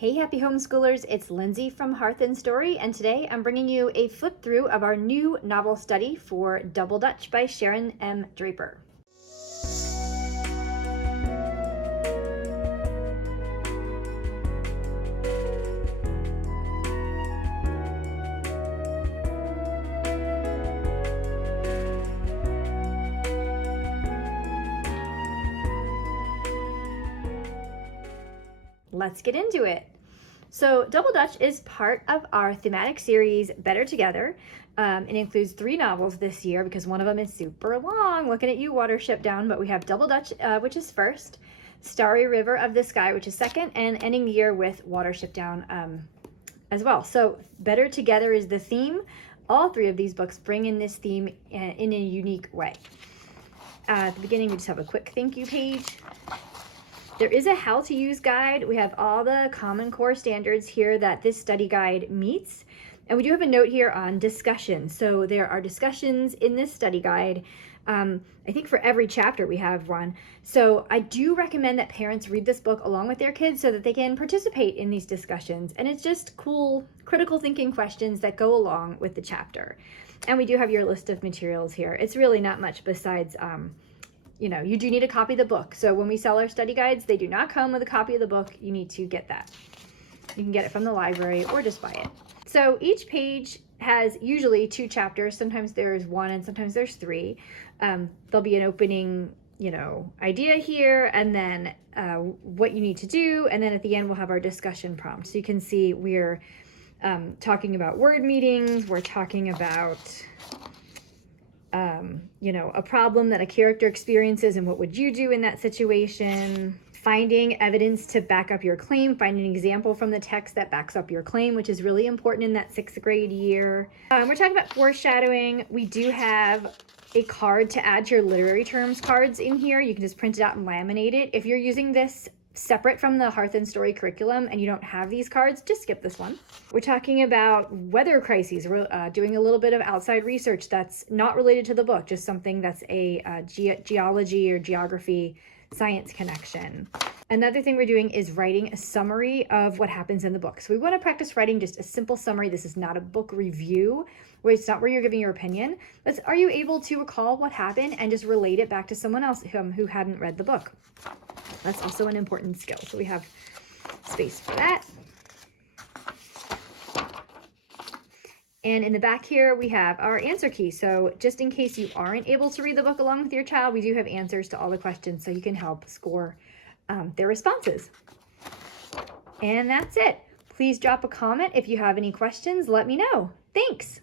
Hey happy homeschoolers, it's Lindsay from Hearth and Story, and today I'm bringing you a flip through of our new novel study for Double Dutch by Sharon M. Draper. Let's get into it. So Double Dutch is part of our thematic series, Better Together. It includes 3 novels this year because one of them is super long. Looking at you, Watership Down, but we have Double Dutch, which is first, Starry River of the Sky, which is second, and ending the year with Watership Down as well. So Better Together is the theme. All 3 of these books bring in this theme in a unique way. At the beginning, we just have a quick thank you page. There is a how to use guide. We have all the Common Core standards here that this study guide meets. And we do have a note here on discussion. So there are discussions in this study guide. I think for every chapter we have one. So I do recommend that parents read this book along with their kids so that they can participate in these discussions. And it's just cool, critical thinking questions that go along with the chapter. And we do have your list of materials here. It's really not much besides you do need a copy of the book. So when we sell our study guides, they do not come with a copy of the book. You need to get that. You can get it from the library or just buy it. So each page has usually 2 chapters. Sometimes there's 1 and sometimes there's 3. There'll be an opening, idea here, and then what you need to do. And then at the end, we'll have our discussion prompt. So you can see we're talking about word meetings. We're talking about a problem that a character experiences and what would you do in that situation, finding evidence to back up your claim, finding an example from the text that backs up your claim, which is really important in that 6th grade year. We're talking about foreshadowing. We do have a card to add to your literary terms cards in here. You can just print it out and laminate it. If you're using this separate from the Hearth and Story curriculum and you don't have these cards, just skip this one. We're talking about weather crises. We're doing a little bit of outside research that's not related to the book, just something that's a geology or geography science connection. Another thing we're doing is writing a summary of what happens in the book. So we want to practice writing just a simple summary. This is not a book review, where it's not where you're giving your opinion. But are you able to recall what happened and just relate it back to someone else who hadn't read the book? That's also an important skill. So we have space for that. And in the back here, we have our answer key. So just in case you aren't able to read the book along with your child, we do have answers to all the questions so you can help score their responses. And that's it. Please drop a comment if you have any questions. Let me know. Thanks.